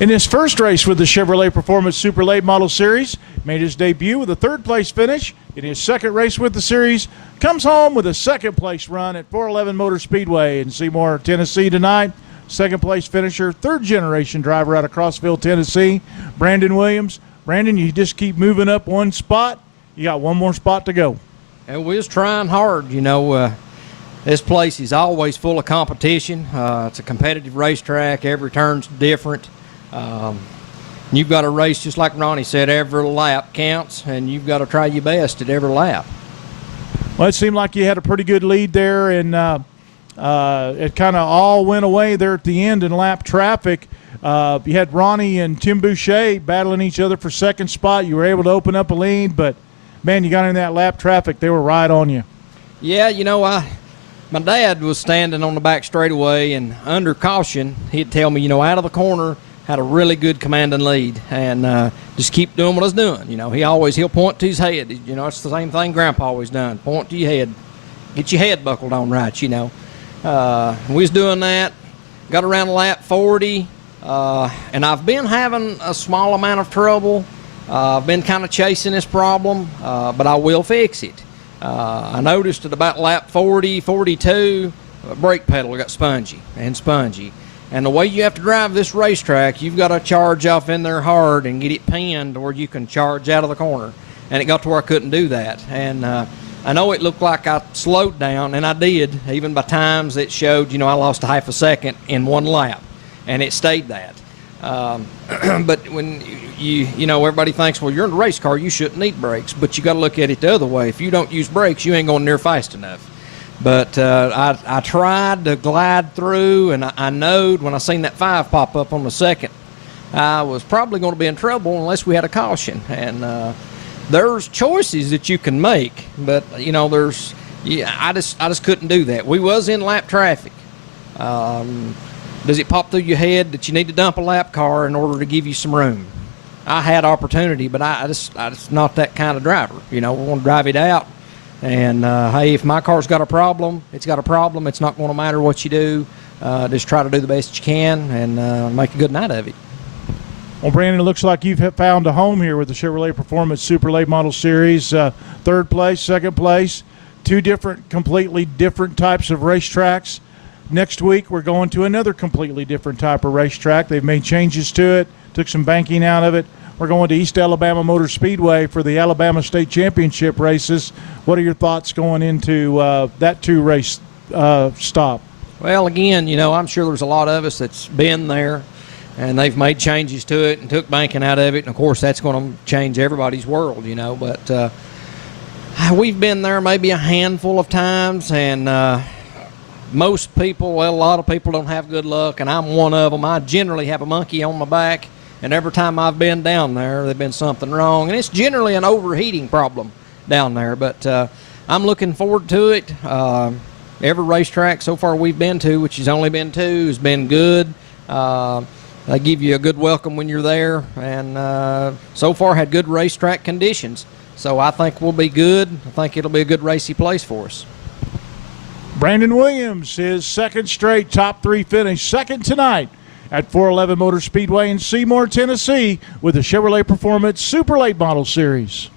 In his first race with the Chevrolet Performance Super Late Model Series, made his debut with a third-place finish. In his second race with the series, comes home with a second-place run at 411 Motor Speedway in Seymour, Tennessee tonight. Second-place finisher, third-generation driver out of Crossville, Tennessee, Brandon Williams. Brandon, you just keep moving up one spot. You got one more spot to go. And we was trying hard, you know. This place is always full of competition. It's a competitive racetrack. Every turn's different. You've got to race, just like Ronnie said, every lap counts, and you've got to try your best at every lap. Well, it seemed like you had a pretty good lead there, and it kind of all went away there at the end in lap traffic. You had Ronnie and Tim Boucher battling each other for second spot. You were able to open up a lead, but, man, you got in that lap traffic. They were right on you. Yeah, you know, my dad was standing on the back straightaway, and under caution, he'd tell me, you know, out of the corner, had a really good commanding lead, and just keep doing what I was doing. You know, he'll point to his head. You know, it's the same thing Grandpa always done. Point to your head. Get your head buckled on right, you know. We was doing that. Got around lap 40, and I've been having a small amount of trouble. I've been kind of chasing this problem, but I will fix it. I noticed at about lap 40, 42, the brake pedal got spongy. And the way you have to drive this racetrack, you've got to charge off in there hard and get it pinned where you can charge out of the corner. And it got to where I couldn't do that. And I know it looked like I slowed down, and I did. Even by times it showed, you know, I lost a half a second in one lap, and it stayed that. But when you know, everybody thinks, well, you're in a race car, you shouldn't need brakes. But you got to look at it the other way. If you don't use brakes, you ain't going near fast enough. But I tried to glide through, and I knowed when I seen that 5 pop up on the second, I was probably going to be in trouble unless we had a caution. And there's choices that you can make, but you know, I just couldn't do that. We was in lap traffic. Does it pop through your head that you need to dump a lap car in order to give you some room? I had opportunity, but I just not that kind of driver. You know, we want to drive it out. And, hey, if my car's got a problem, it's got a problem. It's not going to matter what you do. Just try to do the best you can and make a good night of it. Well, Brandon, it looks like you've found a home here with the Chevrolet Performance Super Late Model Series. Third place, second place, two completely different types of racetracks. Next week, we're going to another completely different type of racetrack. They've made changes to it, took some banking out of it. We're going to East Alabama Motor Speedway for the Alabama State Championship races. What are your thoughts going into that two-race stop? Well, again, you know, I'm sure there's a lot of us that's been there, and they've made changes to it and took banking out of it. And, of course, that's going to change everybody's world, you know. But we've been there maybe a handful of times, and most people, well, a lot of people don't have good luck, and I'm one of them. I generally have a monkey on my back. And every time I've been down there, there's been something wrong. And it's generally an overheating problem down there. But I'm looking forward to it. Every racetrack so far we've been to, which has only been 2, has been good. They give you a good welcome when you're there. And so far had good racetrack conditions. So I think we'll be good. I think it'll be a good racy place for us. Brandon Williams, his second straight top 3 finish, second tonight at 411 Motor Speedway in Seymour, Tennessee, with the Chevrolet Performance Super Late Model Series.